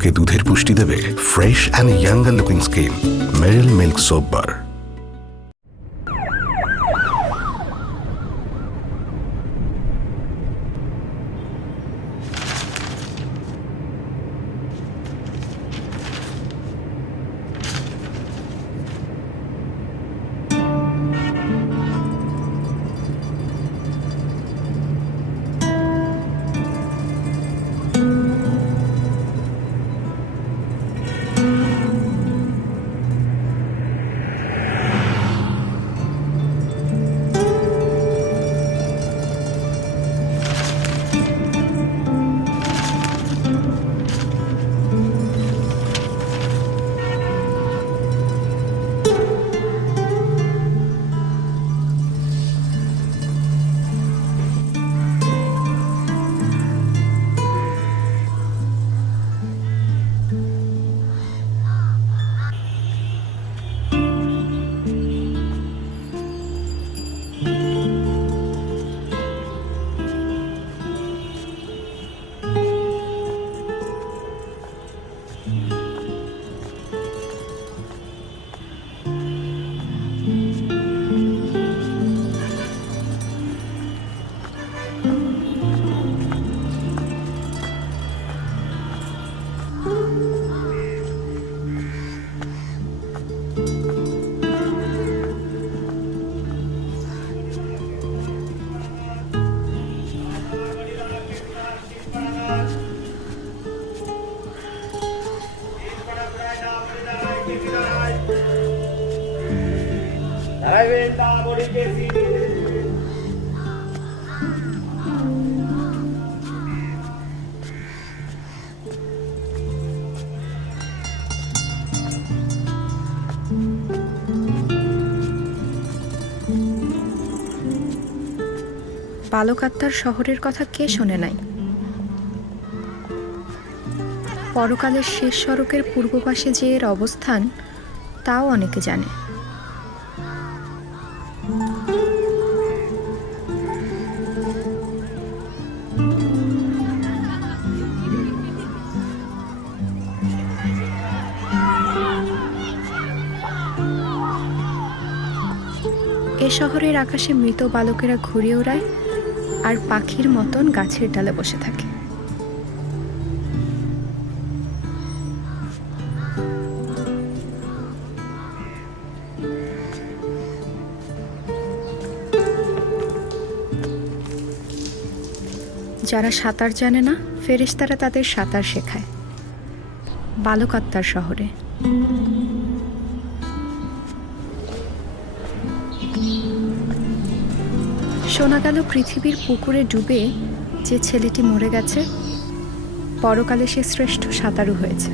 ত্বকে দুধের পুষ্টি দেবে fresh and younger looking skin Meril milk soap bar. বালক আত্মার শহরের কথা কে শোনে নাই? পরকালের শেষ সড়কের পূর্ব পাশে যে এর অবস্থান তাও অনেকে জানে। এ শহরের আকাশে মৃত বালকেরা ঘুরে ওড়ায় আর পাখির মতন গাছের ডালে বসে থাকে। যারা সাঁতার জানে না, ফেরেশতারা তাদের সাঁতার শেখায় বালক আত্মার শহরে। শোনা গেল পৃথিবীর পুকুরে ডুবে যে ছেলেটি মরে গেছে, পরকালে সে শ্রেষ্ঠ সাঁতারু হয়েছে।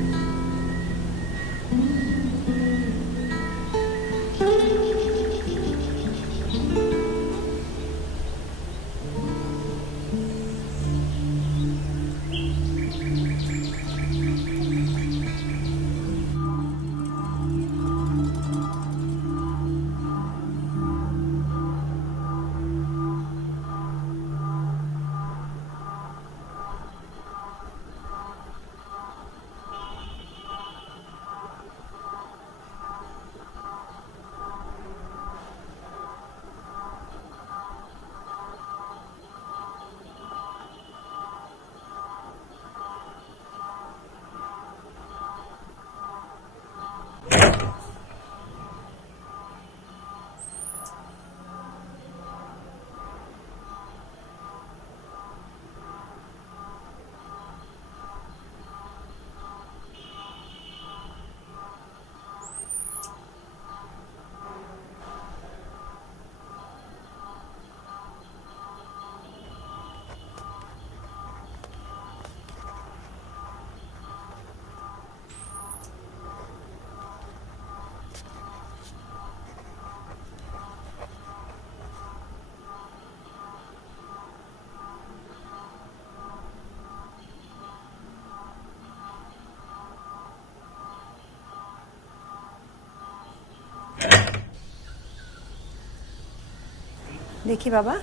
দেখি বাবা,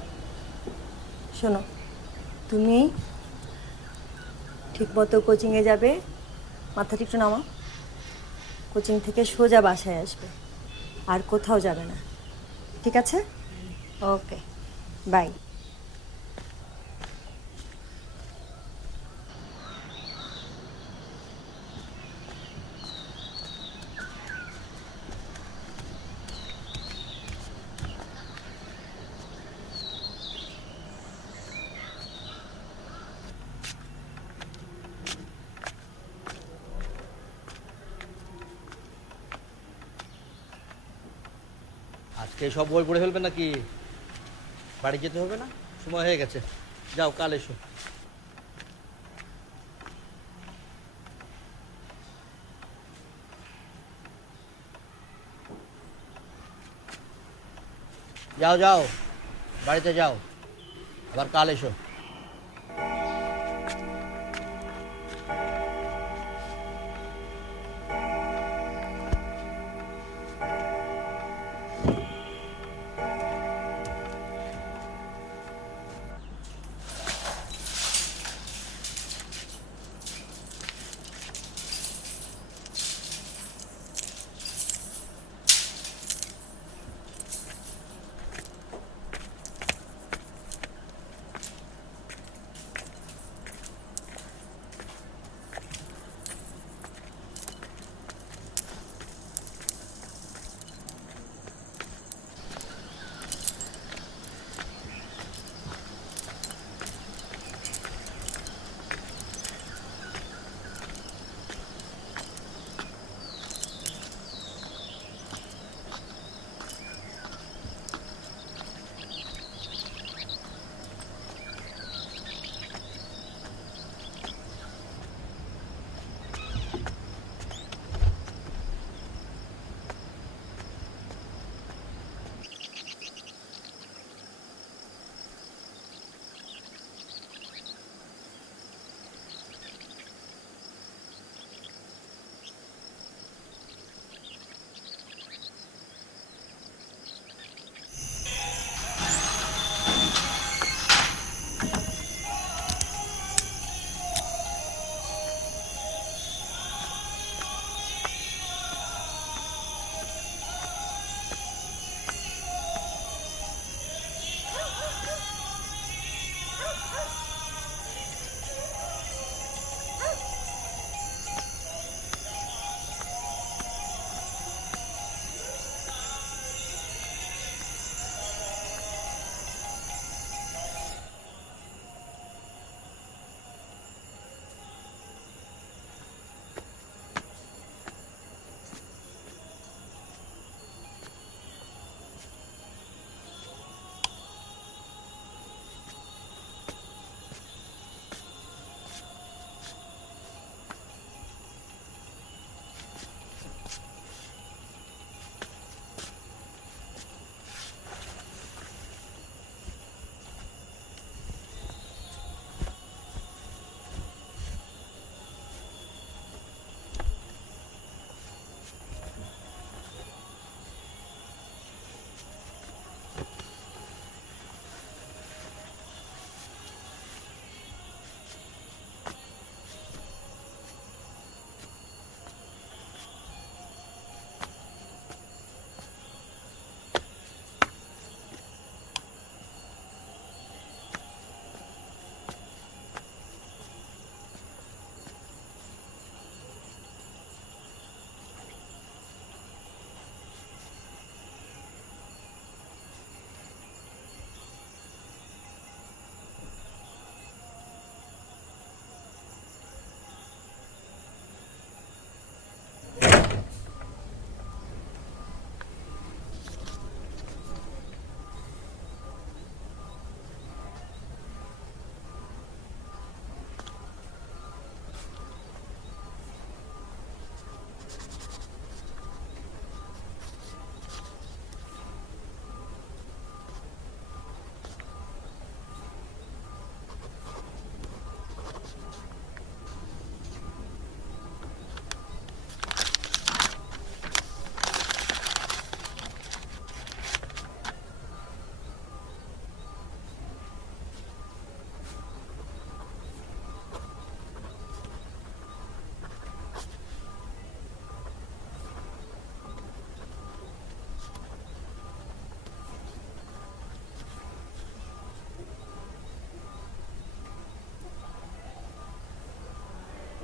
শোনো, তুমি ঠিকমতো কোচিংয়ে যাবে, মাথাটা একটু নামাও। কোচিং থেকে সোজা বাসায় আসবে, আর কোথাও যাবে না, ঠিক আছে? ওকে, বাই। আজকে সব বই পড়ে ফেলবে নাকি? বাড়ি যেতে হবে না? সময় হয়ে গেছে, যাও কাল এসো। যাও যাও, বাড়িতে যাও, আবার কাল এসো।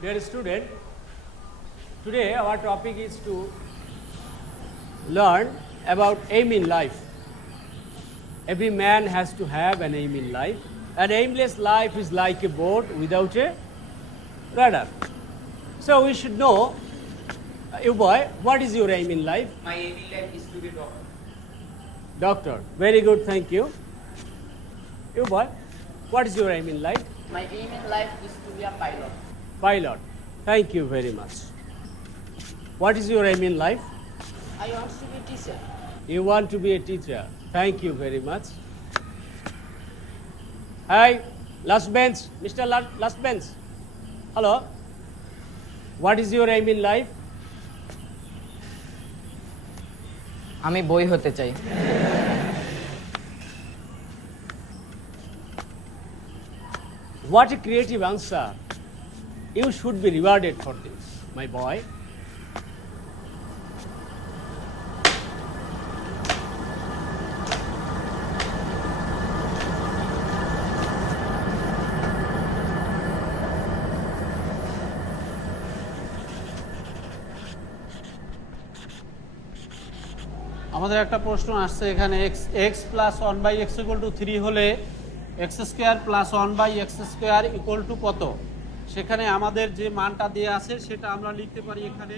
Dear student, today our topic is to learn about aim in life. Every man has to have an aim in life. An aimless life is like a boat without a rudder. So we should know, you boy, what is your aim in life? My aim in life is to be a doctor. Doctor. Very good, thank you. You boy, what is your aim in life? My aim in life is to be a pilot. Pilot. Thank you very much. What is your aim in life? I want to be a teacher. You want to be a teacher. Thank you very much. Hi, last bench, Mr. Last bench. Hello. What is your aim in life? আমি বই হতে চাই। What a creative answer. You should be rewarded for this, my boy. আমাদের একটা প্রশ্ন আসছে এখানে x plus one by x equal to 3 হলে x square plus one by x square equal to কত? সেখানে আমাদের যে মানটা দেওয়া আছে সেটা আমরা লিখতে পারি এখানে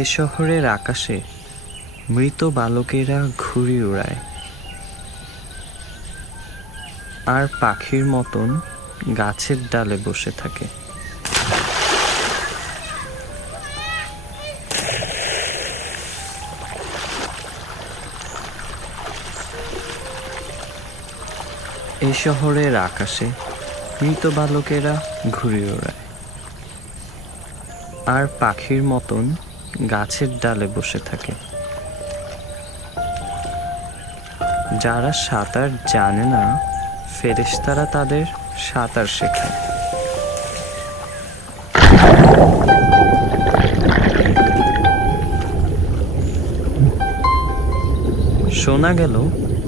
এ শহরের আকাশে মৃত বালকেরা ঘুড়ি উড়ায়, আর পাখির মতন গাছের ডালে বসে থাকে। এ শহরের আকাশে মৃত বালকেরা ঘুড়ি ওড়ায়, আর পাখির মতন গাছের ডালে বসে থাকে। যারা সাঁতার জানে না, ফেরেশতারা তাদের সাঁতার শেখায়। শোনা গেল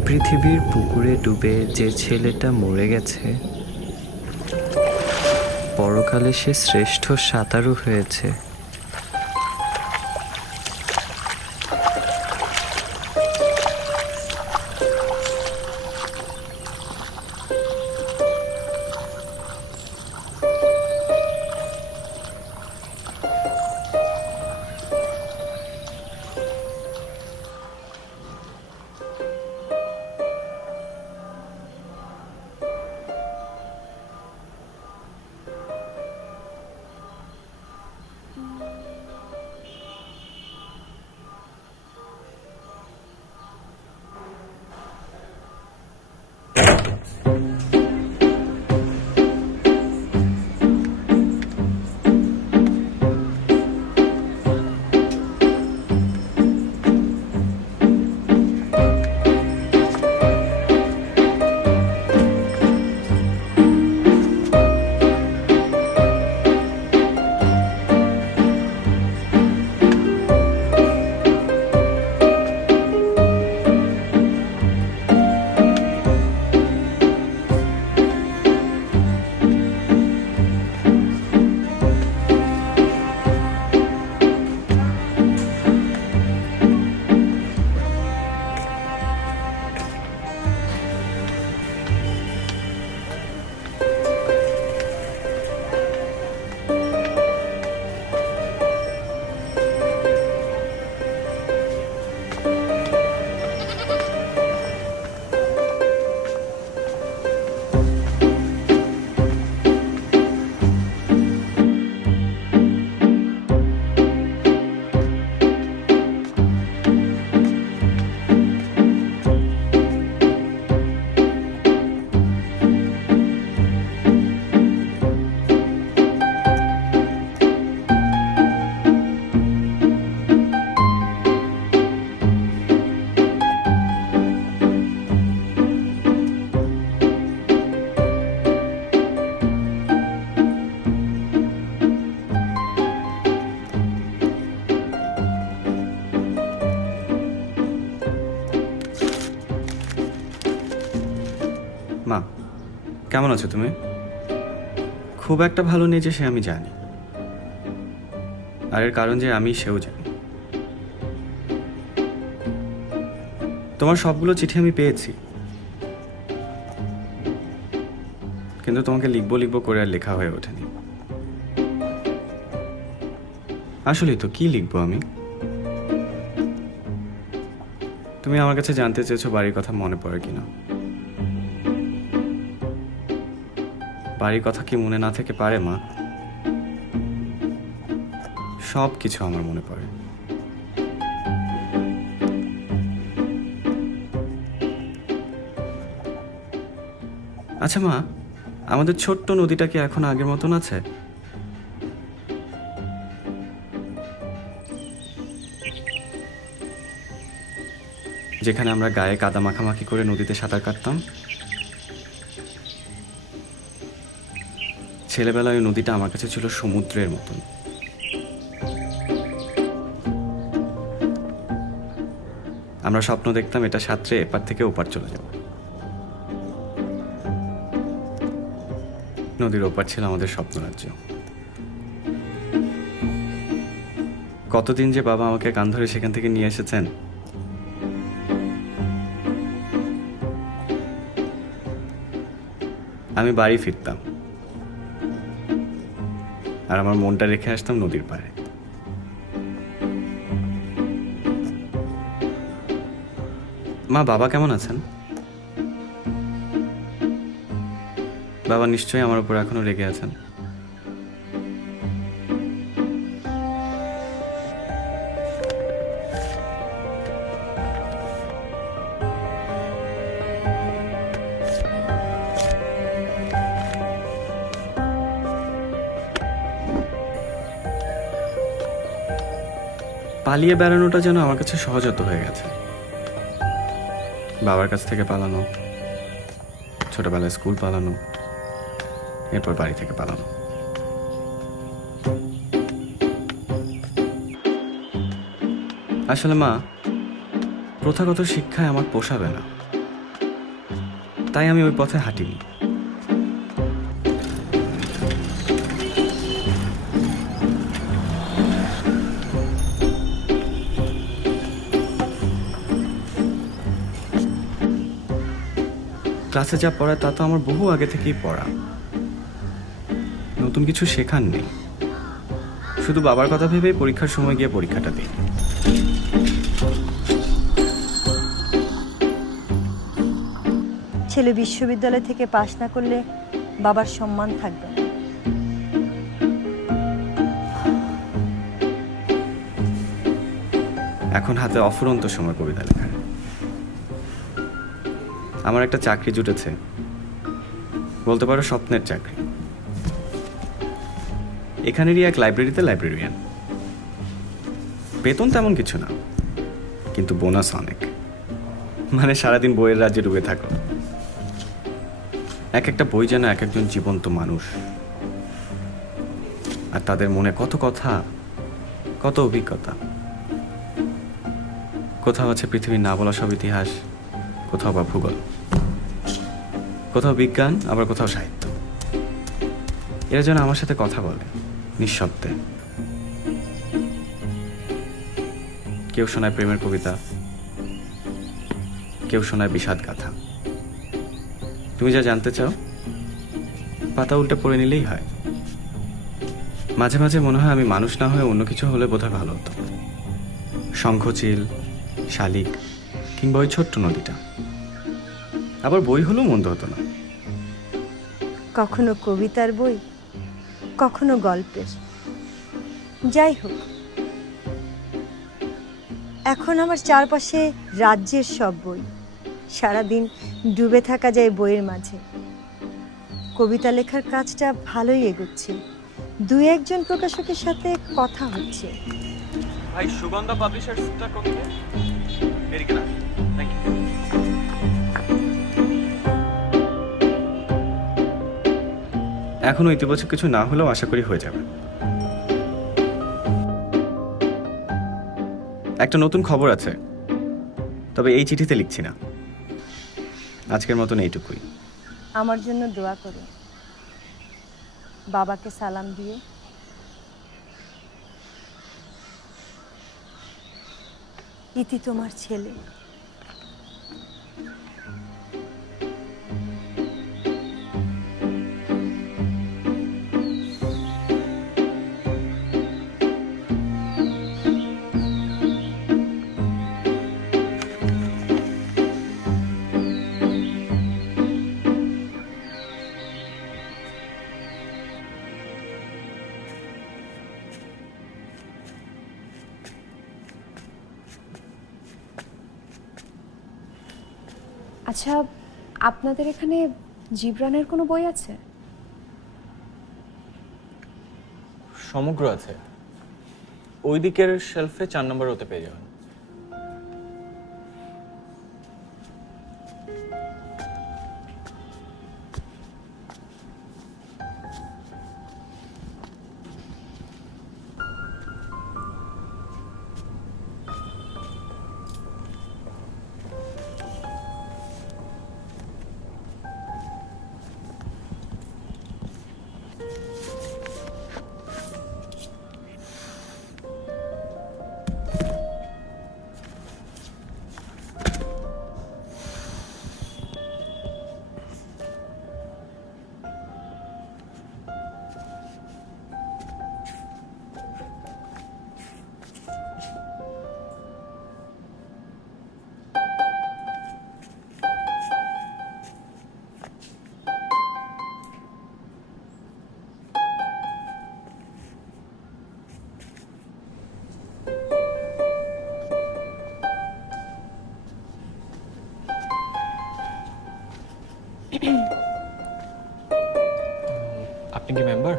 পৃথিবীর পুকুরে ডুবে যে ছেলেটা মরে গেছে, পরকালে সে শ্রেষ্ঠ সাঁতারু হয়েছে। কেমন আছো তুমি? খুব একটা ভালো নেই যে সে আমি জানি, আর এর কারণ যে আমি সেও জানি। তোমার সবগুলো চিঠি আমি পেয়েছি, কিন্তু তোমাকে লিখবো লিখবো করে আর লেখা হয়ে ওঠেনি। আসলেই তো কি লিখবো আমি? তুমি আমার কাছে জানতে চেয়েছো বাড়ির কথা মনে পড়ে কিনা। বাড়ির কথা কি মনে না থেকে পারে মা? সব কিছু আমার মনে পড়ে। আচ্ছা মা, আমাদের ছোট্ট নদীটা কি এখন আগের মতন আছে? যেখানে আমরা গায়ে কাদা মাখামাখি করে নদীতে সাঁতার কাটতাম। ছেলেবেলায় ওই নদীটা আমার কাছে ছিল সমুদ্রের মতন। আমরা স্বপ্ন দেখতাম এটা সাঁতরে এপার থেকে ওপার চলে যাব। নদীর ওপার ছিল আমাদের স্বপ্নরাজ্য। কতদিন যে বাবা আমাকে কান ধরে সেখান থেকে নিয়ে এসেছেন। আমি বাড়ি ফিরতাম আর আমার মনটা রেখে আসতাম নদীর পাড়ে। মা, বাবা কেমন আছেন? বাবা নিশ্চয়ই আমার উপর এখনো রেগে আছেন। পালিয়ে বেড়ানোটা যেন আমার কাছে সহজাত হয়ে গেছে। বাবার কাছ থেকে পালানো, ছোটবেলায় স্কুল পালানো, এরপর বাড়ি থেকে পালানো। আসলে মা, প্রথাগত শিক্ষায় আমার পোষাবে না, তাই আমি ওই পথে হাঁটিনি। ক্লাসে যা পড়ায় তা তো আমার বহু আগে থেকেই পড়া, নতুন কিছু শেখার নেই। শুধু বাবার কথা ভেবেই পরীক্ষার সময় গিয়ে পরীক্ষাটা দিই। ছেলে বিশ্ববিদ্যালয় থেকে পাশ না করলে বাবার সম্মান থাকবে না। এখন হাতে অফুরন্ত সময় কবিতা লেখার। আমার একটা চাকরি জুটেছে, বলতে পারো স্বপ্নের চাকরি। এখানেরই এক লাইব্রেরিতে লাইব্রেরিয়ান। বেতন তেমন কিছু না, কিন্তু বোনাস অনেক। মানে সারাদিন বইয়ের রাজ্যে ডুবে থাকো। এক একটা বই যেন এক একজন জীবন্ত মানুষ, আর তাদের মনে কত কথা, কত অভিজ্ঞতা। কোথাও আছে পৃথিবীর না বলা সব ইতিহাস, কোথাও বা ভূগোল, কোথাও বিজ্ঞান, আবার কোথাও সাহিত্য। এরা যেন আমার সাথে কথা বলে নিঃশব্দে। কেউ শোনায় প্রেমের কবিতা, কেউ শোনায় বিষাদ গাথা। তুমি যা জানতে চাও পাতা উল্টে পড়ে নিলেই হয়। মাঝে মাঝে মনে হয় আমি মানুষ না হয়ে অন্য কিছু হলে বোধহয় ভালো হতো। শঙ্খচিল, শালিক, কিংবা ওই ছোট্ট নদীটা। আবার বই হলেও মন্দ হতো না। কখনো কবিতার বই, কখনো গল্পের। যাই হোক, এখন আমার চারপাশে রাজ্যের সব বই। সারাদিন ডুবে থাকা যায় বইয়ের মাঝে। কবিতা লেখার কাজটা ভালোই এগোচ্ছে। দু একজন প্রকাশকের সাথে কথা হচ্ছে। ভাই, সুগন্ধা পাবলিশার্সটা কোথায়? এদিকে না। Thank you. এখনো ইতিবাচক কিছু না হলেও আশা করি হয়ে যাবে। একটা নতুন খবর আছে, তবে এই চিঠিতে লিখছি না। আজকের মতন এইটুকুই। আমার জন্য দোয়া করো। বাবাকে সালাম দিও। ইতি তোমার ছেলে। আচ্ছা, আপনাদের এখানে জিবরানের কোনো বই আছে? সমগ্র আছে, ওই দিকের শেলফে 4 নম্বর ওতে পেয়ে যাবেন। আপনি কি মেম্বার?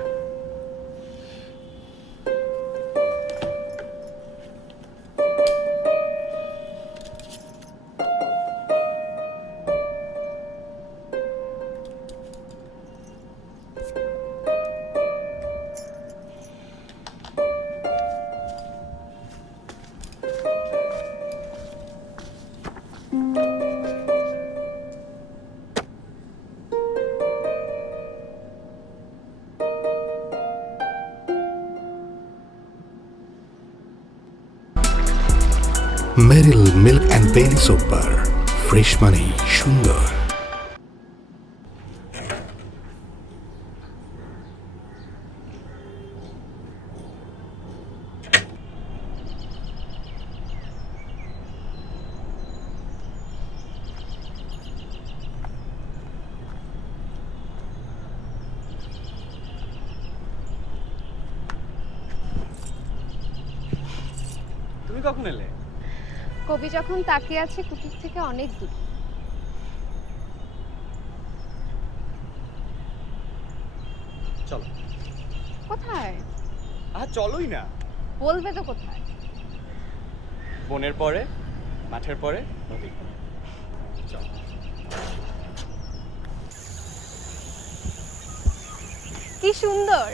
মেরিল মিল্ক অ্যান্ড বেলি সুপার, ফ্রেশ মানে সুন্দর। তুমি কখন এলে? কবি যখন তাকিয়ে আছে কুটির থেকে অনেক দূর। চলো। কোথায়? চলোই না। বলবে তো কোথায়? বনের পরে, মাঠের পরে, নদীর পরে। চলো। কি সুন্দর।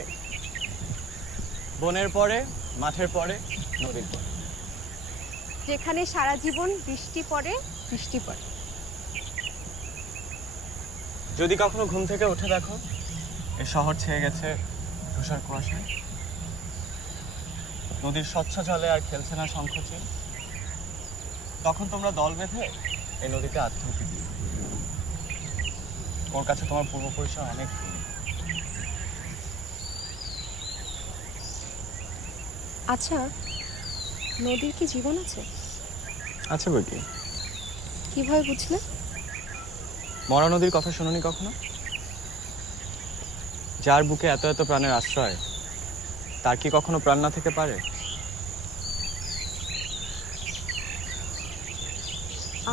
বনের পরে, মাঠের পরে, নদীর পরে। যেখানে সারা জীবন বৃষ্টি পড়ে, বৃষ্টি পড়ে। যদি কখনো ঘুম থেকে উঠে দেখো এই শহর ছেয়ে গেছে তুষার কুয়াশায়, নদীর স্বচ্ছ জলে আর খেলছে না শঙ্খচিল, তখন তোমরা দল বেঁধে এই নদীতে আত্মহত্যা দিও। ওর কাছে তোমার পূর্বপুরুষের অনেক ঋণী। আচ্ছা, নদীর কি জীবন আছে? আছে বই কি? কিভাবে বুঝলে? মরা নদীর কথা শোনোনি কখনো? যার বুকে এত এত প্রাণের আশ্রয়, তার কি কখনো প্রাণ না থেকে পারে?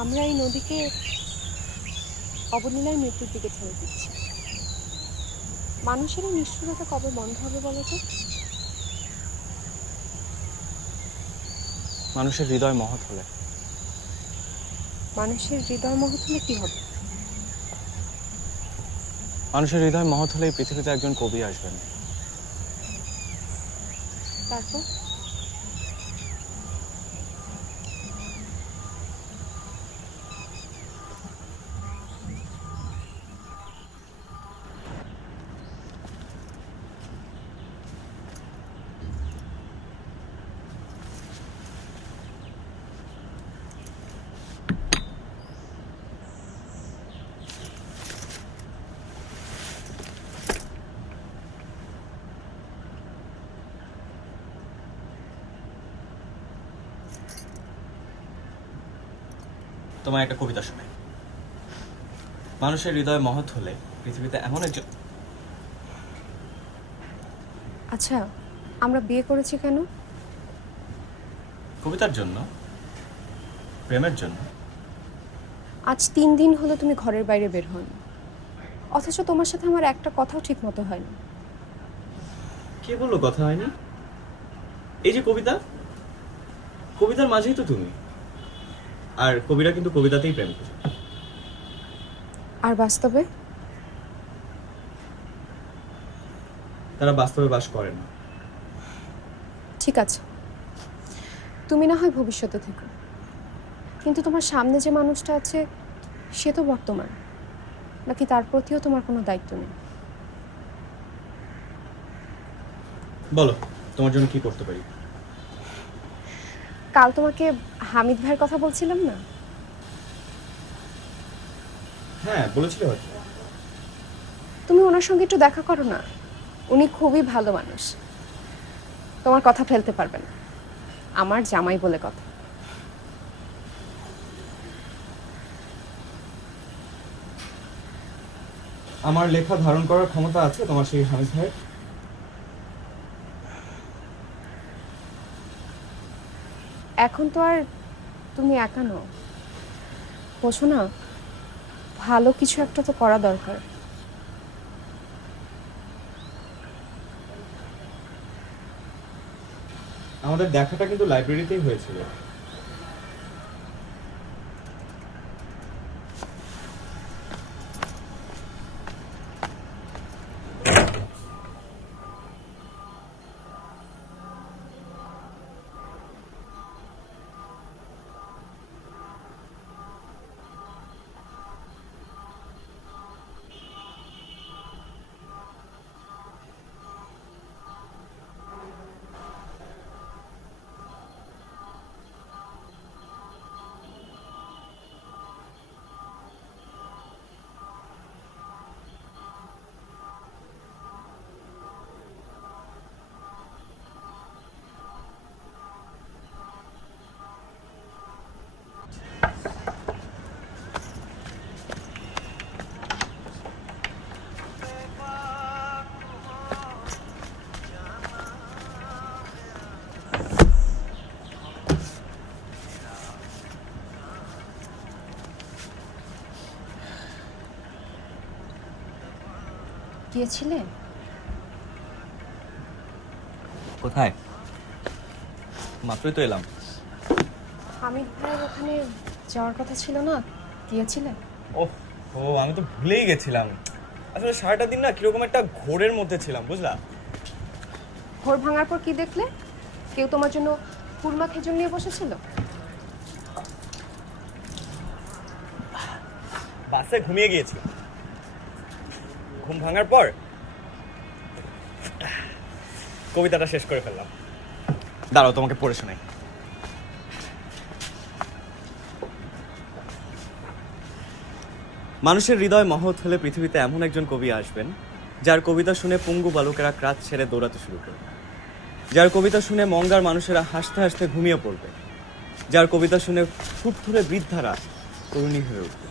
আমরা এই নদীকে অবলীলায় মৃত্যুর দিকে ছেড়ে দিচ্ছি। মানুষের এই নিষ্ঠুরতা কবে বন্ধ হবে বলো তো? মানুষের হৃদয় মহৎ হলে। মানুষের হৃদয় মহৎ হলে কি হবে? মানুষের হৃদয় মহৎ হলে এই পৃথিবীতে একজন কবি আসবেন। তারপর? তোমার একটা কবিতা শোনাই। মানুষের হৃদয় মহৎ হলে পৃথিবীতে এমন একজন। আচ্ছা, আমরা বিয়ে করেছি কেন? কবিতার জন্য, প্রেমের জন্য। আজ 3 দিন হলো তুমি ঘরের বাইরে বের হন, অথচ তোমার সাথে আমার একটা কথাও ঠিক মতো হয়নি। কে বললো কথা হয়নি? এই যে কবিতা, কবিতার মাঝেই তো তুমি। আর কবিরা কিন্তু কবিতাতেই প্রেম করে। আর বাস্তবে? তারা বাস্তবে বাস করে না। ঠিক আছে, তুমি না হয় ভবিষ্যতে থেকো, কিন্তু তোমার সামনে যে মানুষটা আছে সে তো বর্তমান, নাকি তার প্রতিও তোমার কোনো দায়িত্ব নেই? বলো, তোমার জন্য কি করতে পারি? কাল তোমাকে হামিদ ভাইয়ের কথা বলছিলাম না? হ্যাঁ, বলেছিলে হয়তো। তুমি ওনার সঙ্গে একটু দেখা করো না, উনি খুবই ভালো মানুষ, তোমার কথা ফেলতে পারবে না, আমার জামাই বলে কথা। আমার লেখা ধারণ করার ক্ষমতা আছে তোমার সেই হামিদ ভাইয়ের? এখন তো আর তুমি একা নও, বোঝো না, ভালো কিছু একটা তো করা দরকার। আমাদের দেখাটা কিন্তু লাইব্রেরিতেই হয়েছিল। গিয়েছিলে? কোথায়? মাত্রই তো এলাম। হামিদ ভাইয়ের ওখানে যাওয়ার কথা ছিল না, গিয়েছিলে? ও আমি তো ভুলেই গেছিলাম। আসলে সারাটা দিন না কিরকম একটা ঘোরের মধ্যে ছিলাম, বুঝলা? ঘোর ভাঙার পর কি দেখলে? কেউ তোমার জন্য কুরমা খেজুর নিয়ে বসেছিল? বাসে ঘুমিয়ে গিয়েছি। ঘুম ভাঙার পর কবিতাটা শেষ করে ফেললাম। দাঁড়াও, তোমাকে পড়ে শোনাই। মানুষের হৃদয় মহৎ হলে পৃথিবীতে এমন একজন কবি আসবেন যার কবিতা শুনে পঙ্গু বালকেরা ক্রাত ছেড়ে দৌড়াতে শুরু করবে, যার কবিতা শুনে মঙ্গার মানুষেরা হাসতে হাসতে ঘুমিয়ে পড়বে, যার কবিতা শুনে ফুটফুরে বৃদ্ধারা তরুণী হয়ে উঠবে।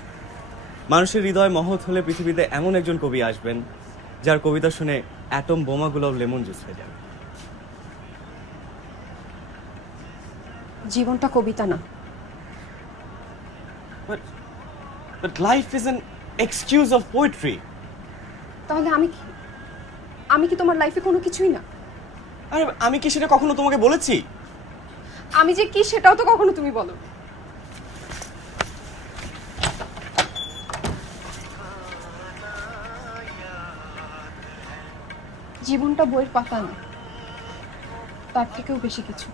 মানুষের হৃদয় মহৎ হলে পৃথিবীতে এমন একজন কবি আসবেন যার কবিতা শুনে অ্যাটম বোমাগুলো লেমন জুস হয়ে যাবে। জীবনটা কবিতা না। But life is an excuse of poetry. তাহলে আমি কি? আমি কি তোমার লাইফে কোনো কিছুই না? আরে আমি কি সেটা কখনো তোমাকে বলেছি? আমি যে কি সেটাও তো কখনো তুমি বলো। জীবনটা বইয়ের পাতা না, তার থেকেও বেশি কিছু।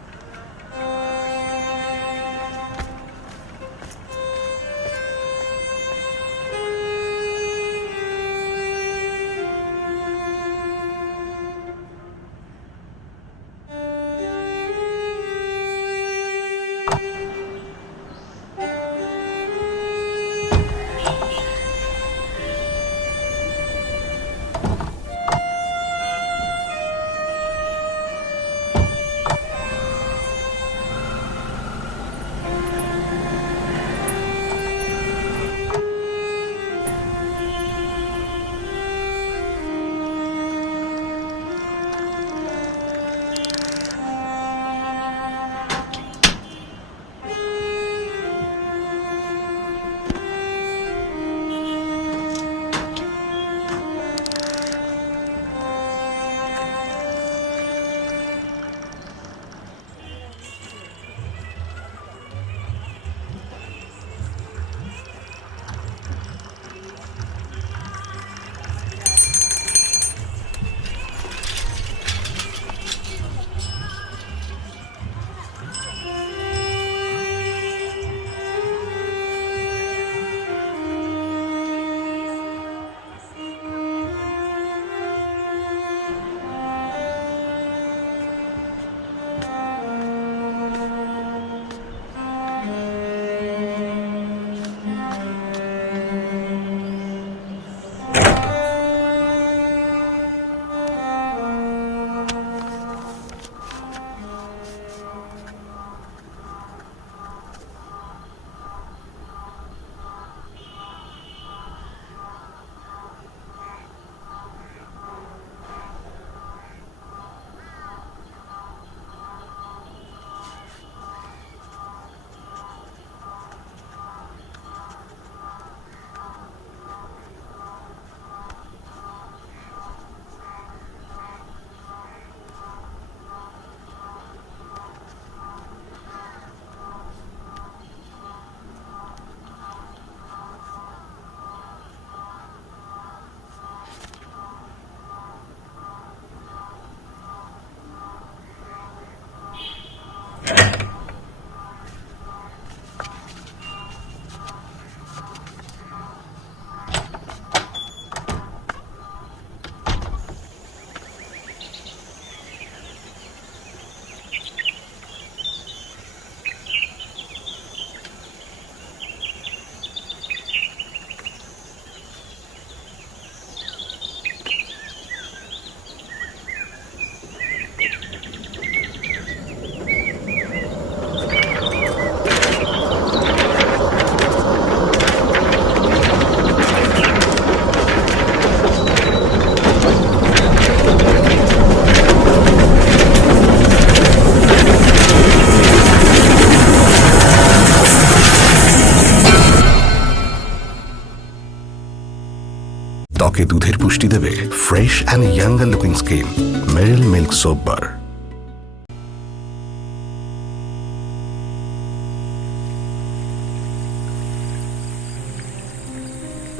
ত্বকে দুধের পুষ্টি দেবে fresh and younger looking skin Meril milk soap bar.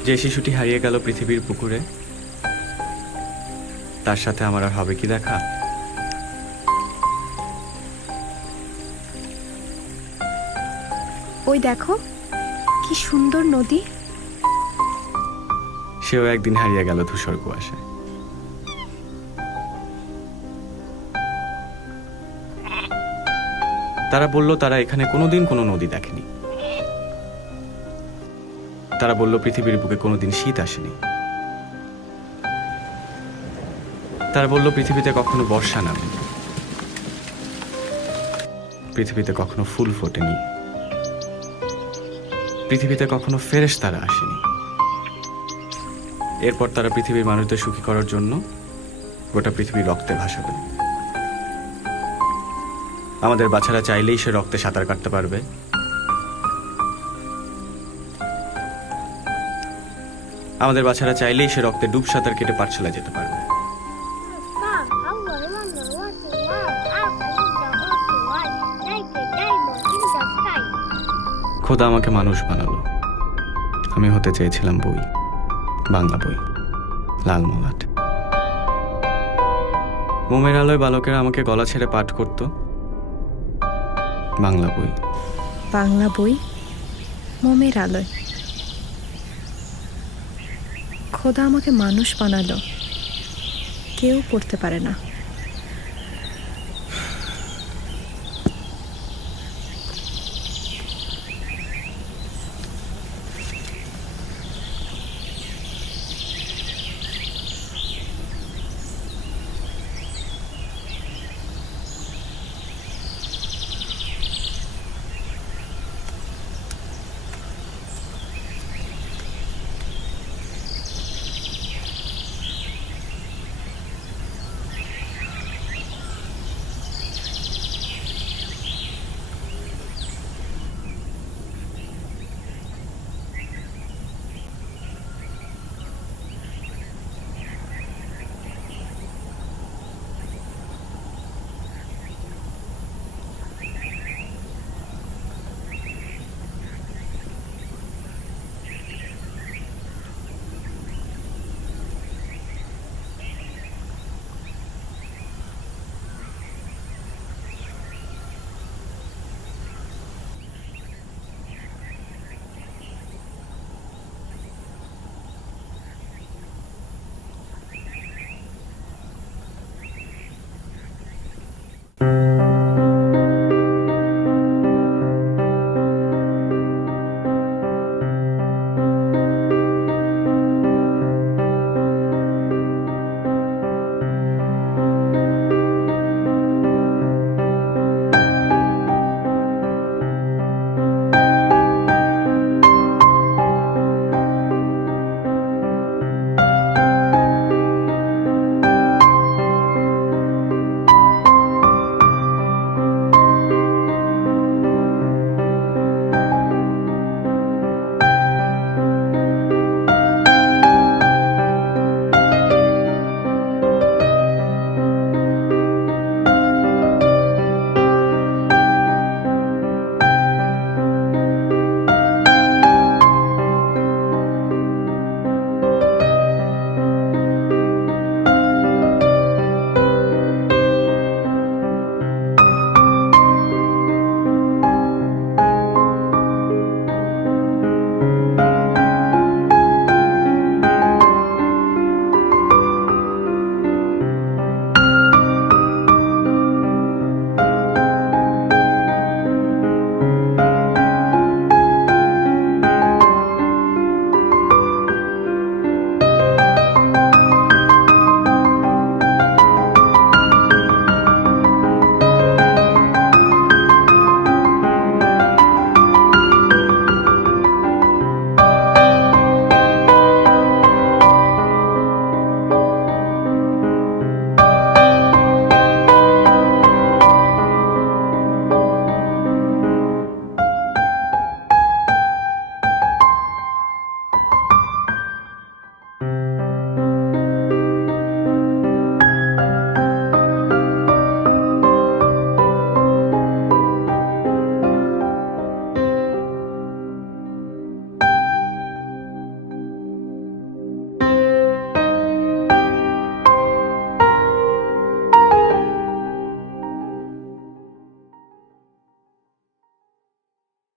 যে শিশুটি হারিয়ে গেল পৃথিবীর পুকুরে, তার সাথে আমার আর হবে কি দেখা? ওই দেখো কি সুন্দর নদী। সেও একদিন হারিয়ে গেল ধূসর কুয়াশায়। তারা বলল তারা এখানে কোনোদিন কোনো নদী দেখেনি। তারা বলল পৃথিবীর বুকে কোনোদিন শীত আসেনি। তারা বলল পৃথিবীতে কখনো বর্ষা নামেনি, পৃথিবীতে কখনো ফুল ফোটেনি, পৃথিবীতে কখনো ফেরেশতারা আসেনি। এরপর তারা পৃথিবীর মানুষদের সুখী করার জন্য গোটা পৃথিবী রক্তে ভাসাবে। আমাদের বাচ্চারা চাইলেই সে রক্তে সাঁতার কাটতে পারবে। আমাদের বাচ্চারা চাইলেই সে রক্তে ডুব সাঁতার কেটে পাঠশালায় যেতে পারবে। খোদা আমাকে মানুষ বানালো। আমি হতে চেয়েছিলাম বই, বাংলা বই, লাল মলাট। মোমের আলোয় বালকেরা আমাকে গলা ছেড়ে পাঠ করত বাংলা বই। বাংলা বই, মোমের আলোয়। খোদা আমাকে মানুষ বানালো, কেউ পড়তে পারে না।